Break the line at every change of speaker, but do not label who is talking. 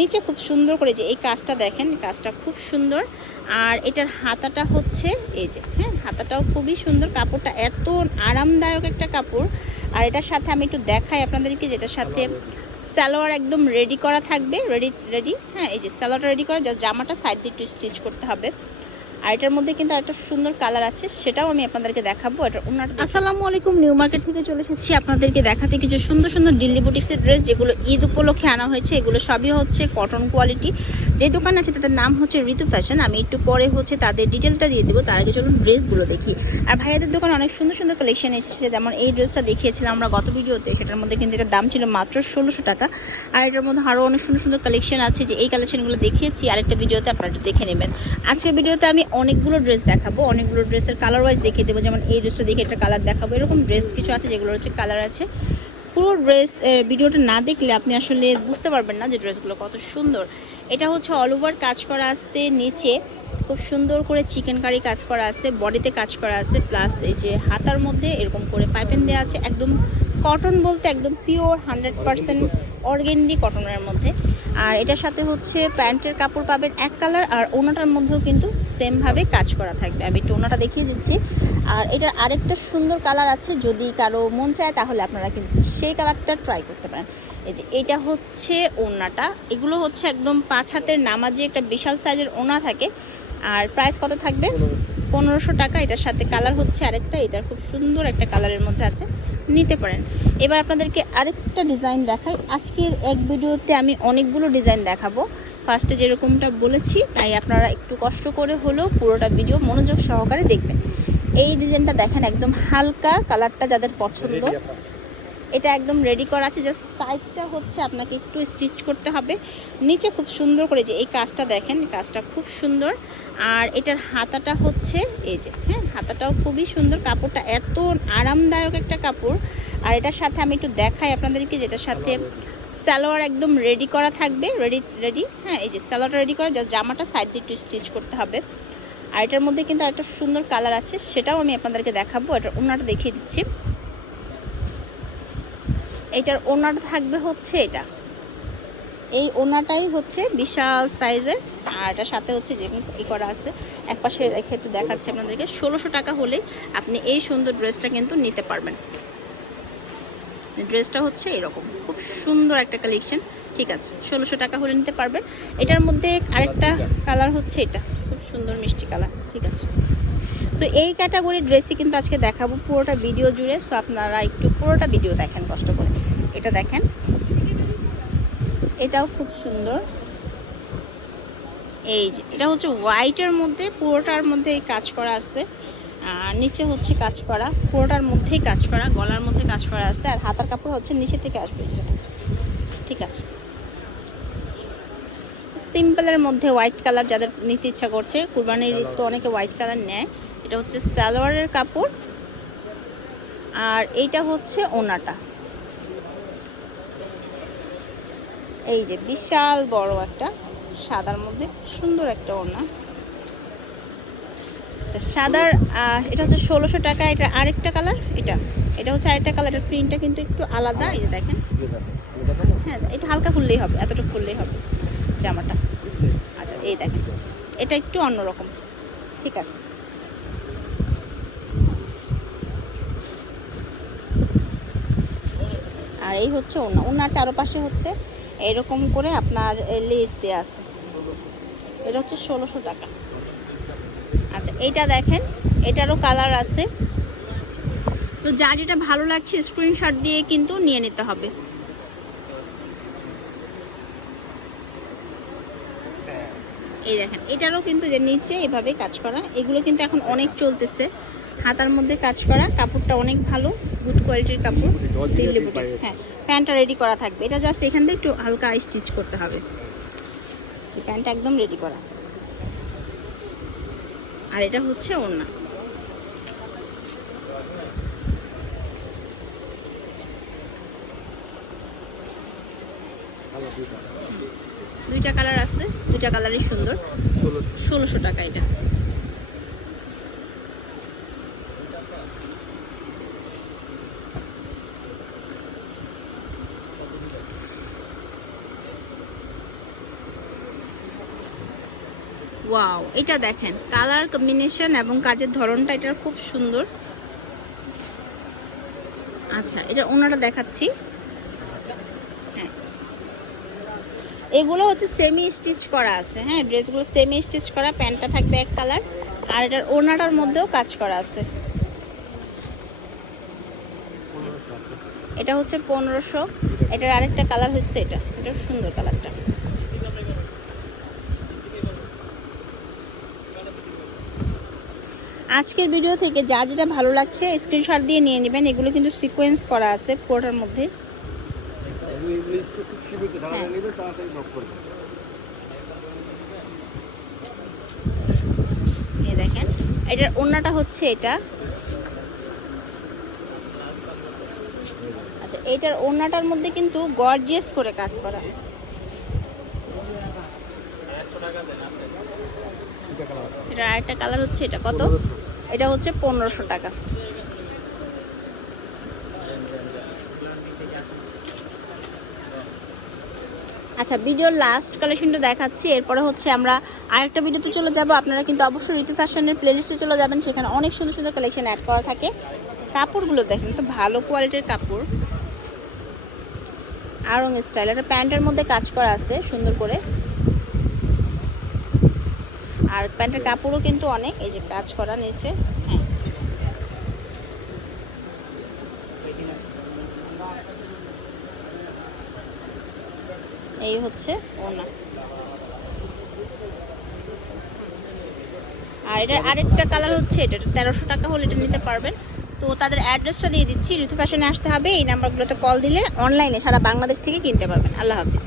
নিচে খুব সুন্দর করে যে এই কাজটা দেখেন কাজটা খুব সুন্দর। আর এটার হাতাটা হচ্ছে এই যে হ্যাঁ হাতাটাও খুবই সুন্দর। কাপড়টা এত আরামদায়ক একটা কাপড়। আর এটার সাথে আমি একটু দেখাই আপনাদেরকে যেটার সাথে সালোয়ার একদম রেডি করা থাকবে। রেডি রেডি হ্যাঁ এই যে সালোয়ারটা রেডি করা জাস্ট জামাটা সাইড দিয়ে একটু স্টিচ করতে হবে। আর এটার মধ্যে কিন্তু একটা সুন্দর কালার আছে, সেটাও আমি আপনাদেরকে দেখাবো। এটা ওনার আসসালামু আলাইকুম, নিউ মার্কেট থেকে চলে এসেছি আপনাদেরকে দেখাতে। কিছু সুন্দর সুন্দর দিল্লি বুটিক্সের ড্রেস যেগুলো ঈদ উপলক্ষে আনা হয়েছে, এগুলো সবই হচ্ছে কটন কোয়ালিটি যে দোকান আছে তাদের নাম হচ্ছে ঋতু ফ্যাশন আমি একটু পরে হচ্ছে তাদের ডিটেলটা দিয়ে দেবো, তার আগে চলুন ড্রেসগুলো দেখি। আর ভাইয়াদের দোকানে অনেক সুন্দর সুন্দর কালেকশন এসেছে, যেমন এই ড্রেসটা দেখিয়েছিলাম আমরা গত ভিডিওতে। সেটার মধ্যে কিন্তু এটার দাম ছিল মাত্র ষোলোশো টাকা। আর এটার মধ্যে আরও অনেক সুন্দর সুন্দর কালেকশন আছে, যে এই কালেকশনগুলো দেখিয়েছি। আরেকটা ভিডিওতে আপনারা দেখে নেবেন। আজকের ভিডিওতে আমি অনেকগুলো ড্রেস দেখাবো, অনেকগুলো ড্রেসের কালার ওয়াইজ দেখিয়ে দেবো। যেমন এই ড্রেসটা দেখে একটা কালার দেখাবো। এরকম ড্রেস কিছু আছে যেগুলো হচ্ছে কালার আছে। পুরো ড্রেস ভিডিওটা না দেখলে আপনি আসলে বুঝতে পারবেন না যে ড্রেসগুলো কত সুন্দর। এটা হচ্ছে অল ওভার কাজ করা আসছে নিচে খুব সুন্দর করে চিকেন কারি কাজ করা আছে বডিতে কাজ করা আছে প্লাস এই যে হাতার মধ্যে এরকম করে পাইপেন দেওয়া আছে, একদম কটন বলতে একদম পিওর হান্ড্রেড পার্সেন্ট অর্গেন্ডি কটনের মধ্যে। আর এটার সাথে হচ্ছে প্যান্টের কাপড় পাবেন এক কালার আর ওনাটার মধ্যেও কিন্তু সেমভাবে কাজ করা থাকবে। আমি একটু ওনাটা দেখিয়ে দিচ্ছি। আর এটার আরেকটা সুন্দর কালার আছে, যদি কারও মন চায় তাহলে আপনারা কিন্তু সেই কালারটা ট্রাই করতে পারেন। এই যে এটা হচ্ছে ওনাটা। এগুলো হচ্ছে একদম পাঁচ হাতের নামাজে একটা বিশাল সাইজের ওনা থাকে। আর প্রাইস কত থাকবে? পনেরোশো টাকা, এটার সাথে কালার হচ্ছে আরেকটা, এটা খুব সুন্দর একটা কালারের মধ্যে আছে, নিতে পারেন। এবার আপনাদেরকে আরেকটা ডিজাইন দেখাই। আজকের এক ভিডিওতে আমি অনেকগুলো ডিজাইন দেখাবো। ফার্স্টে যেরকমটা বলেছি, তাই আপনারা একটু কষ্ট করে হলেও পুরোটা ভিডিও মনোযোগ সহকারে দেখবেন। এই ডিজাইনটা দেখেন একদম হালকা কালারটা যাদের পছন্দ এটা একদম রেডি করা আছে জাস্ট সাইডটা হচ্ছে আপনাকে একটু স্টিচ করতে হবে। নিচে খুব সুন্দর করে যে এই কাজটা দেখেন কাজটা খুব সুন্দর। আর এটার হাতাটা হচ্ছে এই যে হ্যাঁ হাতাটাও খুবই সুন্দর। কাপড়টা এত আরামদায়ক একটা কাপড়। আর এটার সাথে আমি একটু দেখাই আপনাদেরকে, যেটার সাথে সালোয়ার একদম রেডি করা থাকবে। রেডি রেডি হ্যাঁ এই যে সালোয়ারটা রেডি করা জাস্ট জামাটা সাইড দিয়ে একটু স্টিচ করতে হবে। আর এটার মধ্যে কিন্তু একটা সুন্দর কালার আছে, সেটাও আমি আপনাদেরকে দেখাবো। এটার ওনাটা দেখিয়ে দিচ্ছি। এটার ওনাটা থাকবে হচ্ছে এটা। এই ওনাটাই হচ্ছে বিশাল সাইজের আর এটার সাথে হচ্ছে যে ই করা আছে। এক পাশে রেখে একটু দেখাচ্ছি আপনাদেরকে। ষোলোশো টাকা হলে আপনি এই সুন্দর ড্রেসটা কিন্তু নিতে পারবেন। ড্রেসটা হচ্ছে এরকম। খুব সুন্দর একটা কালেকশন। ঠিক আছে ষোলোশো টাকা হলে নিতে পারবেন। এটার মধ্যে আরেকটা কালার হচ্ছে এটা। খুব সুন্দর মিষ্টি কালার। ঠিক আছে। তো এই ক্যাটাগরির ড্রেসই কিন্তু আজকে দেখাবো পুরোটা ভিডিও জুড়ে। সো আপনারা একটু পুরোটা ভিডিও দেখেন, কষ্ট করে। এটা দেখেন। এটাও খুব সুন্দর। এই যে, এটা হচ্ছে হোয়াইটের মধ্যে, পুরোটার মধ্যে এই কাজ করা আছে। আর নিচে হচ্ছে কাজ করা। পুরোটার মধ্যেই কাজ করা, গলার মধ্যে কাজ করা আছে। আর হাতার কাপড় হচ্ছে নিচে থেকে আসবে, যেটা ঠিক আছে। সিম্পলের মধ্যে হোয়াইট কালার যাদের নিতে ইচ্ছা করছে, কুরবানির তো অনেকে হোয়াইট কালার নেয়। এটা হচ্ছে সালোয়ারের কাপড়। আর এইটা হচ্ছে ওনাটা। এই যে বিশাল বড় একটা, সাদার মধ্যে সুন্দর একটা ওনা। সাদার এটা হচ্ছে ষোলোশো টাকা, এটা আরেকটা কালার, এটা। এটা হচ্ছে আরেকটা কালার, এটার প্রিন্টটা কিন্তু একটু আলাদা, এই যে দেখেন। হ্যাঁ এটা হালকা খুললেই হবে, এতটুকু খুললেই হবে জামাটা। আচ্ছা এই দেখেন। এটা একটু অন্যরকম। ঠিক আছে। আর এই হচ্ছে ওনা ওনার চারপাশে হচ্ছে এরকম করে আপনার লেস দেওয়া আছে। এটা হচ্ছে ষোলোশো টাকা। আচ্ছা এইটা দেখেন, এটারও কালার আছে। তো যা যেটা ভালো লাগছে স্ক্রিনশট দিয়ে কিন্তু নিয়ে নিতে হবে। এই দেখেন, এটারও কিন্তু যে নিচে এভাবে কাজ করা, এগুলো কিন্তু এখন অনেক চলতেছে। হাতার মধ্যে কাজ করা, কাপড়টা অনেক ভালো। গুড কোয়ালিটির কাপড় দিল্লি বুটিক্স হ্যাঁ প্যান্টটা রেডি করা থাকবে। এটা জাস্ট এখান থেকে একটু হালকা স্টিচ করতে হবে। প্যান্টটা একদম রেডি করা। আর এটা হচ্ছে ওড়না। দুইটা। কালার আছে দুইটা কালারই সুন্দর। ষোলোশো টাকা এটা। ওয়াও এটা দেখেন। কালার কম্বিনেশন এবং কাজের ধরনটা এটার খুব সুন্দর। আচ্ছা এটা ওনারা দেখাচ্ছি। হ্যাঁ। এগুলো হচ্ছে সেমি স্টিচ করা আছে। হ্যাঁ ড্রেসগুলো সেমি স্টিচ করা, প্যান্টটা থাকবে এক কালার। আর এটার ওনাটার মধ্যেও কাজ করা আছে। এটা হচ্ছে পনেরোশো। এটার আরেকটা কালার হচ্ছে এটা। এটা সুন্দর কালারটা। আজকের ভিডিও থেকে যা যেটা ভালো লাগছে স্ক্রিনশট দিয়ে নিয়ে নেবেন এগুলো কিন্তু সিকোয়েন্স করা আছে পুরোটার মধ্যে হ্যাঁ। দেখেন, এটার ওড়নাটা হচ্ছে এটা আচ্ছা এইটার ওড়নাটার মধ্যে কিন্তু গর্জিয়াস করে কাজ করা এটার আরেকটা কালার হচ্ছে এটা কত। এটা হচ্ছে পনেরোশো টাকা। আচ্ছা ভিডিওর লাস্ট কালেকশনটা দেখাচ্ছি, এরপরে হচ্ছে আমরা আরেকটা ভিডিওতে চলে যাব। আপনারা কিন্তু অবশ্যই ঋতু ফ্যাশনের প্লেলিস্টে চলে যাবেন, সেখানে অনেক সুন্দর সুন্দর কালেকশন অ্যাড করা থাকে। কাপড়গুলো দেখেন, তো ভালো কোয়ালিটির কাপড়। আরং স্টাইল একটা প্যান্টের মধ্যে কাজ করা আছে, সুন্দর করে। আর প্যান্টের কাপড়ও কিন্তু অনেক, এই যে কাজ করা নিচে। হ্যাঁ। এই হচ্ছে ওনা। আর এটার আরেকটা কালার হচ্ছে এটা তেরোশো টাকা হলে এটা নিতে পারবেন। তো তাদের অ্যাড্রেসটা দিয়ে দিচ্ছি, ঋতু ফ্যাশনে আসতে হবে, এই নাম্বারগুলোতে কল দিলে অনলাইনে সারা বাংলাদেশ থেকে কিনতে পারবেন। আল্লাহ হাফিজ।